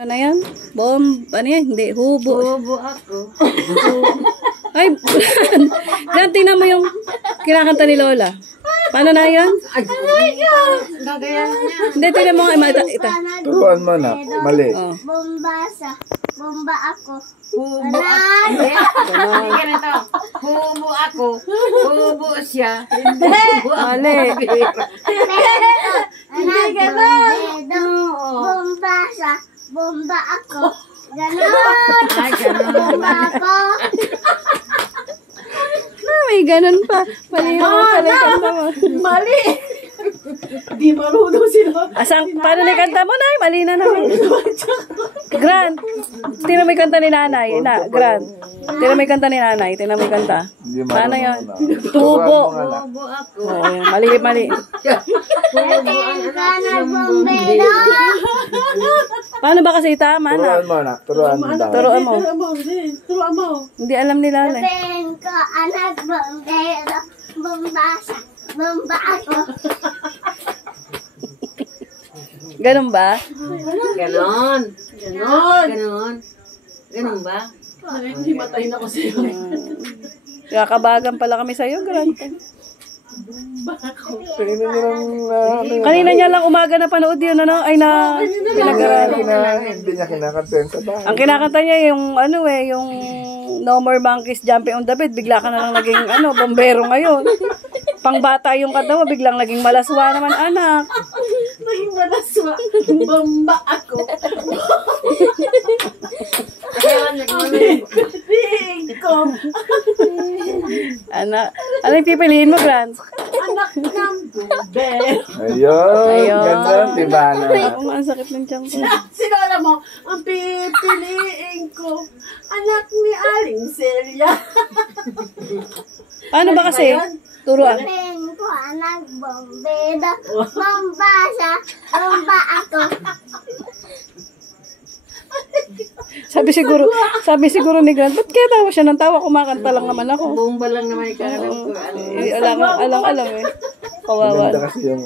Ano yan? Ano yan? Hindi, hubo. Hubo ako. Ay, Gran, tingnan mo yung kinakanta ni Lola. Paano na yan? Ay, gagayan niya. Hindi, tingnan mo nga. Ita. Turuan mo na. Mali. Oh. Bombasa. Bomba ako. Hubo ako. Hindi ganito. Hubo ako. Hubo siya. Hindi. Mali. Hindi ganun. Bombasa. Bomba ako. Ganon. Ay, ganun. Bomba ako. May ganun pa. Mali mo pala yung kanta mo. Mali! Di marunong sila. Paano na yung kanta mo, Nay? Mali na naman. Gran, tingnan mo yung kanta ni Nanay. Gran, tingnan mo yung kanta ni Nanay. Tingnan mo yung kanta. Paano yun? Tubo. Hubo ako. Oh, yan. Mali. Ka na bombero. Paano ba kasi tama na? Turuan mo na. Turuan mo daw. Turuan mo. Turuan mo. Hindi alam nila. Sabihin ko, anak bombero. Bombasa. Bomba ako. Ganun ba? Ganon. Ganon. Ganon. Ganon ba? Hindi matay na ko sa'yo. Kakabagan pala kami sa'yo, Gran. Tingnan nyo lang Kanina niya lang umaga na panood yun, ano? Ay na pinag-aralan. hindi niya kinakanta sa bahay. Ang kinakanta niya yung yung No More Monkeys Jumping on the Bed. Bigla ka na lang naging bombero ngayon. Pangbata yung kanta mo, biglang naging malaswa naman, anak. Naging malaswa. Bomba ako. Piling ko. Ano yung pipiliin mo, Grant? Anak ng bombero. Ayun. Ganda. Diba na? Ako nga, ang sakit ng tiyan ko. Sino alam mo, ang pipiliin ko, anak ni Aling Celia. Paano ba kasi? Turuan. Sabihin ko, anak bombero. Bombasa. Bomba ako. Sabi siguro ni Grant, ba't kaya tawa siya ng tawa? Kumakanta lang naman ako. Bomba lang naman ikaw. Alang eh. Kawawa. Maganda kasi yung